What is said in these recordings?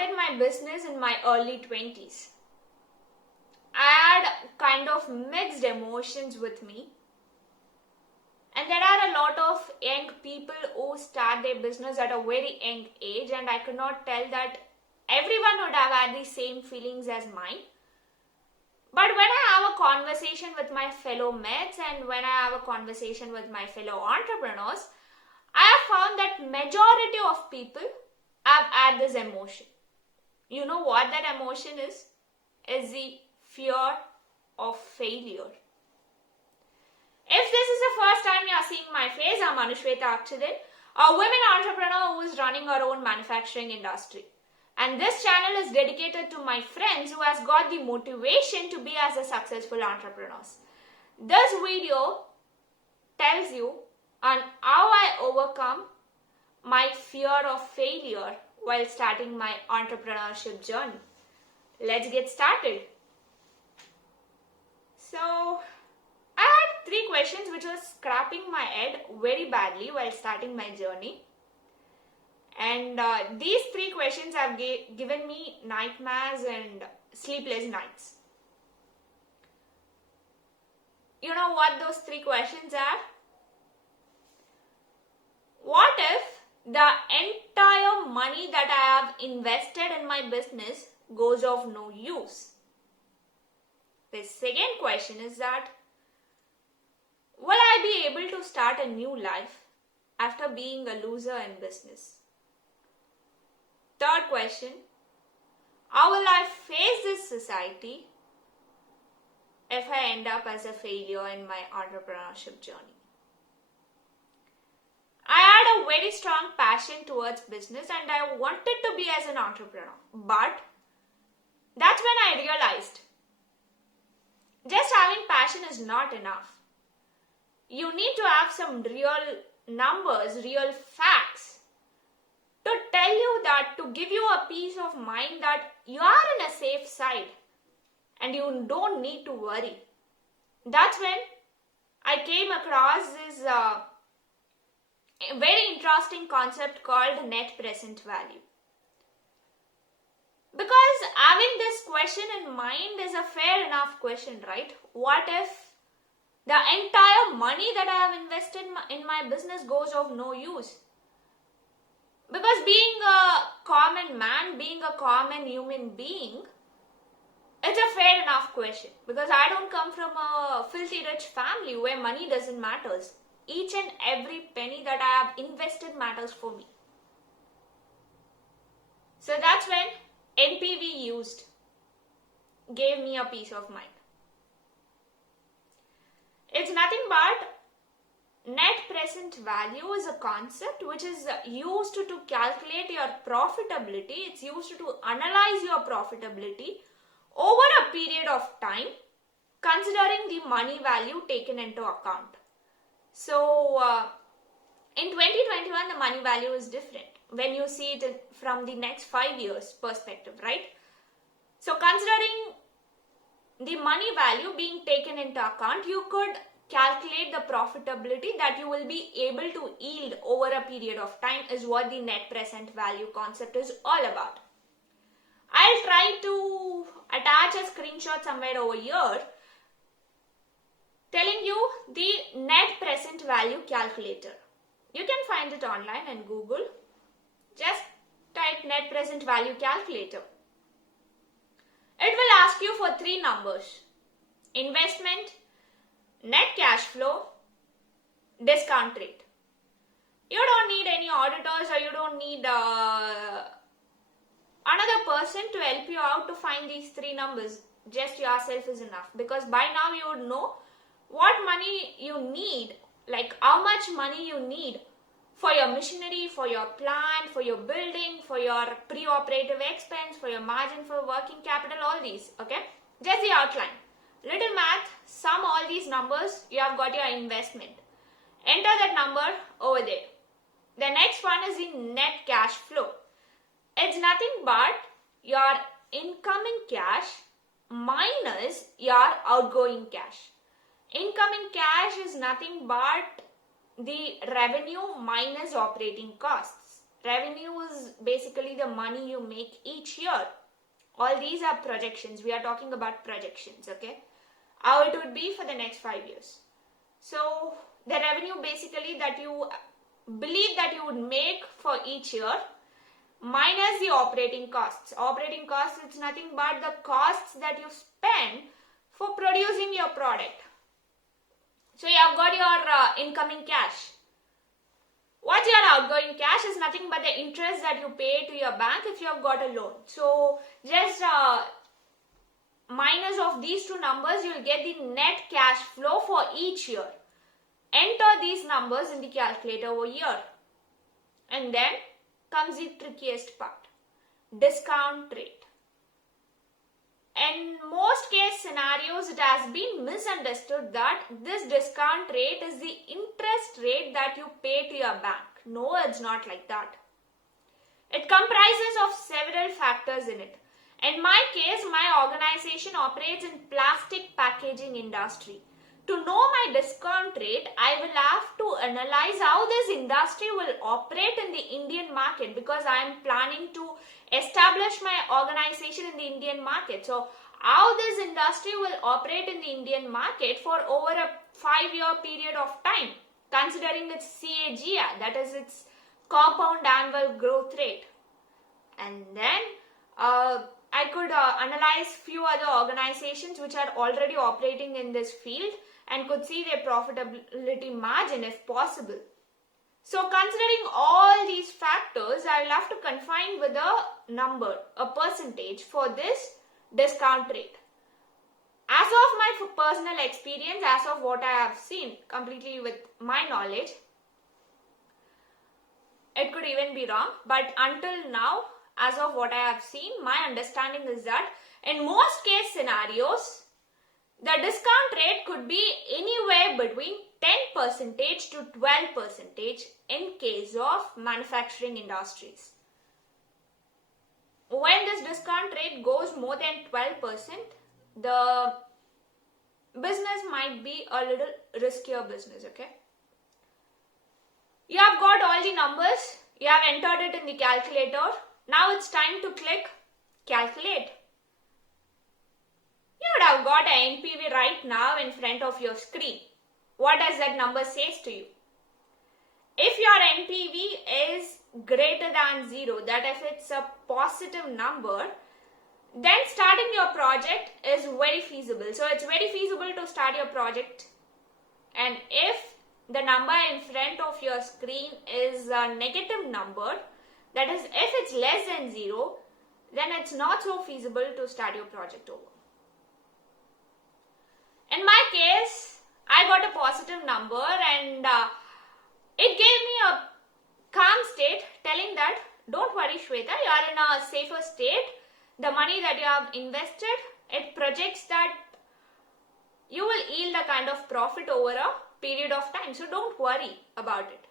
started my business in my early 20s. I had kind of mixed emotions with me. And there are a lot of young people who start their business at a very young age, and I could not tell that everyone would have had the same feelings as mine. But when I have a conversation with my fellow mates and when I have a conversation with my fellow entrepreneurs, I have found that majority of people have had this emotion. You know what that emotion is? Is the fear of failure. If this is the first time you are seeing my face, I'm Anushweta Akshadin, a women entrepreneur who is running her own manufacturing industry. And this channel is dedicated to my friends who has got the motivation to be as a successful entrepreneurs. This video tells you on how I overcome my fear of failure while starting my entrepreneurship journey. Let's get started. So, I had 3 questions which was scrapping my head very badly while starting my journey. And these 3 questions have given me nightmares and sleepless nights. You know what those 3 questions are? What if the entire money that I have invested in my business goes of no use? The second question is that, will I be able to start a new life after being a loser in business? Third question, how will I face this society if I end up as a failure in my entrepreneurship journey? I had a very strong passion towards business and I wanted to be as an entrepreneur. But that's when I realized just having passion is not enough. You need to have some real numbers, real facts to tell you that, to give you a peace of mind that you are in a safe side and you don't need to worry. That's when I came across this very interesting concept called net present value. Because having this question in mind is a fair enough question, right? What if the entire money that I have invested in my business goes of no use? Because being a common man, being a common human being, it's a fair enough question. Because I don't come from a filthy rich family where money doesn't matter. Each and every penny that I have invested matters for me. So that's when NPV gave me a peace of mind. It's nothing but net present value is a concept which is used to calculate your profitability. It's used to analyze your profitability over a period of time, considering the money value taken into account. So, in 2021, the money value is different when you see it from the next 5 years perspective, right? So, considering the money value being taken into account, you could calculate the profitability that you will be able to yield over a period of time is what the net present value concept is all about. I'll try to attach a screenshot somewhere over here telling you the net present value calculator. You can find it online and Google. Just type net present value calculator. It will ask you for 3 numbers: investment, net cash flow, discount rate. You don't need any auditors or you don't need another person to help you out to find these 3 numbers. Just yourself is enough, because by now you would know what money you need, like how much money you need for your machinery, for your plant, for your building, for your pre-operative expense, for your margin for working capital, all these, okay? Just the outline. Little math, sum all these numbers, you have got your investment. Enter that number over there. The next one is the net cash flow. It's nothing but your incoming cash minus your outgoing cash. Incoming cash is nothing but the revenue minus operating costs. Revenue is basically the money you make each year. All these are projections. We are talking about projections, okay? How it would be for the next 5 years. So the revenue basically that you believe that you would make for each year minus the operating costs. Operating costs, it's nothing but the costs that you spend for producing your product. So you have got your incoming cash. What your outgoing cash is nothing but the interest that you pay to your bank if you have got a loan. So just minus of these two numbers, you'll get the net cash flow for each year. Enter these numbers in the calculator over here. And then comes the trickiest part. Discount rate. In most case scenarios, it has been misunderstood that this discount rate is the interest rate that you pay to your bank. No, it's not like that. It comprises of several factors in it. In my case, my organization operates in plastic packaging industry. To know my discount rate, I will have to analyze how this industry will operate in the Indian market, because I am planning to establish my organization in the Indian market. So how this industry will operate in the Indian market for over a 5-year period of time, considering its CAGR, that is its compound annual growth rate. And then I could analyze few other organizations which are already operating in this field and could see their profitability margin if possible. So considering all these factors, I will have to confine with a number, a percentage for this discount rate. As of my personal experience, as of what I have seen, completely with my knowledge, it could even be wrong, but until now, as of what I have seen, my understanding is that in most case scenarios, the discount rate could be anywhere between 10% to 12% in case of manufacturing industries. When this discount rate goes more than 12%, the business might be a little riskier business, okay? You have got all the numbers, you have entered it in the calculator. Now it's time to click calculate. You would have got an NPV right now in front of your screen. What does that number says to you? If your NPV is greater than 0, that if it's a positive number, then starting your project is very feasible. So it's very feasible to start your project. And if the number in front of your screen is a negative number, that is, if it's less than 0, then it's not so feasible to start your project over. In my case, I got a positive number and it gave me a calm state telling that, don't worry Shweta, you are in a safer state. The money that you have invested, it projects that you will yield a kind of profit over a period of time. So don't worry about it.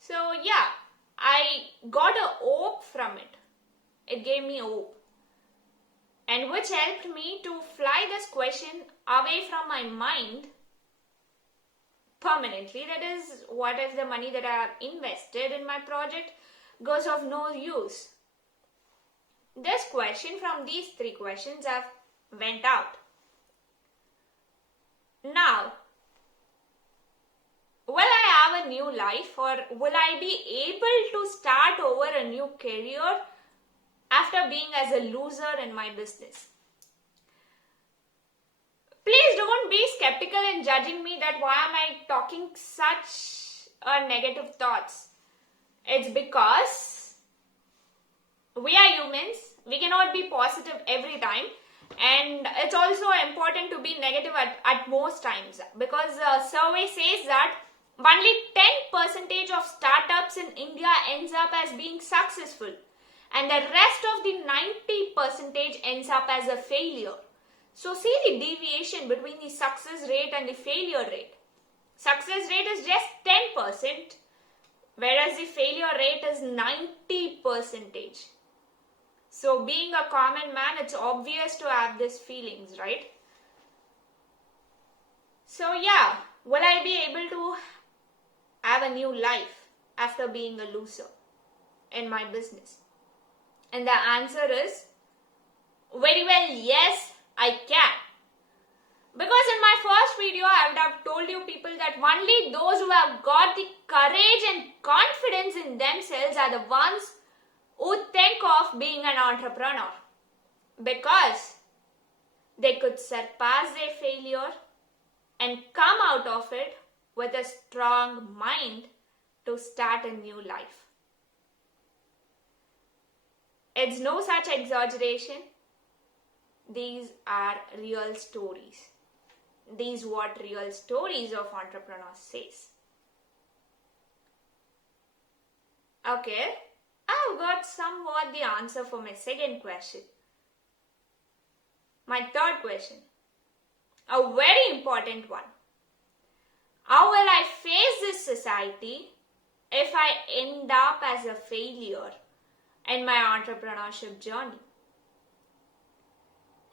So yeah, I got a hope from it. It gave me hope. And which helped me to fly this question away from my mind permanently. That is, what if the money that I have invested in my project goes of no use? This question from these 3 questions have went out. Now, will I have a new life, or will I be able to start over a new career after being as a loser in my business? Please don't be skeptical in judging me that why am I talking such negative thoughts. It's because we are humans. We cannot be positive every time. And it's also important to be negative at most times, because a survey says that only 10% of startups in India ends up as being successful, and the rest of the 90% ends up as a failure. So see the deviation between the success rate and the failure rate. Success rate is just 10%, whereas the failure rate is 90%. So being a common man, it's obvious to have these feelings, right? So yeah, will I be able to have a new life after being a loser in my business? And the answer is very well, yes, I can. Because in my first video, I would have told you people that only those who have got the courage and confidence in themselves are the ones who think of being an entrepreneur. Because they could surpass their failure and come out of it with a strong mind to start a new life. It's no such exaggeration. These are real stories. These are what real stories of entrepreneurs says. Okay, I've got somewhat the answer for my second question. My third question, a very important one. How will I face this society if I end up as a failure in my entrepreneurship journey?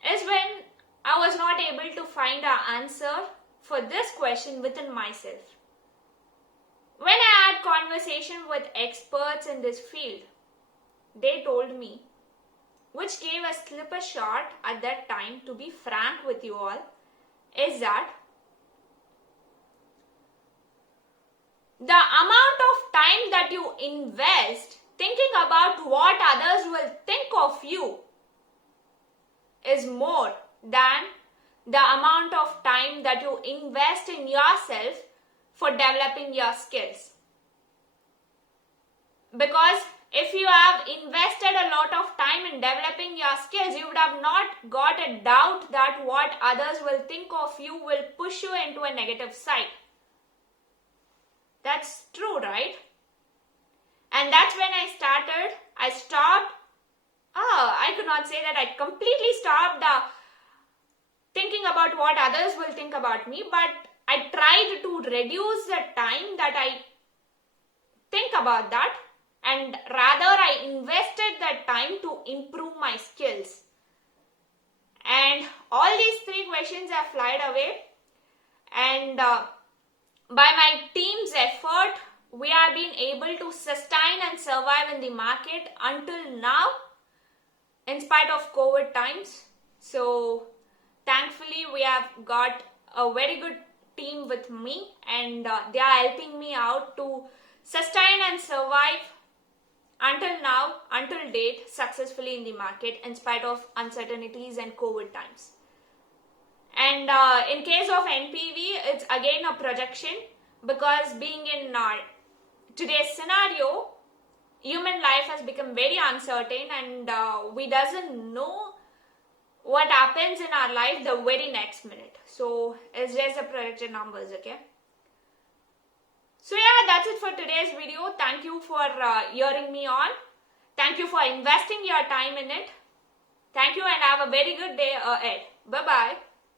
Is when I was not able to find an answer for this question within myself. When I had conversation with experts in this field, they told me, which gave a slipper shot at that time, to be frank with you all, is that the amount of time that you invest thinking about what others will think of you is more than the amount of time that you invest in yourself for developing your skills. Because if you have invested a lot of time in developing your skills, you would have not got a doubt that what others will think of you will push you into a negative side. That's true, right? And that's when I stopped. I could not say that I completely stopped thinking about what others will think about me, but I tried to reduce the time that I think about that, and rather I invested that time to improve my skills. And all these three questions have flied away, and by my team's effort, we have been able to sustain and survive in the market until now, in spite of COVID times. So thankfully we have got a very good team with me, and they are helping me out to sustain and survive until now, until date, successfully in the market in spite of uncertainties and COVID times. And in case of NPV, it's again a projection, because being in today's scenario, human life has become very uncertain, and we doesn't know what happens in our life the very next minute. So it's just a projected numbers, okay? So yeah, that's it for today's video. Thank you for hearing me on. Thank you for investing your time in it. Thank you, and have a very good day ahead. Bye-bye.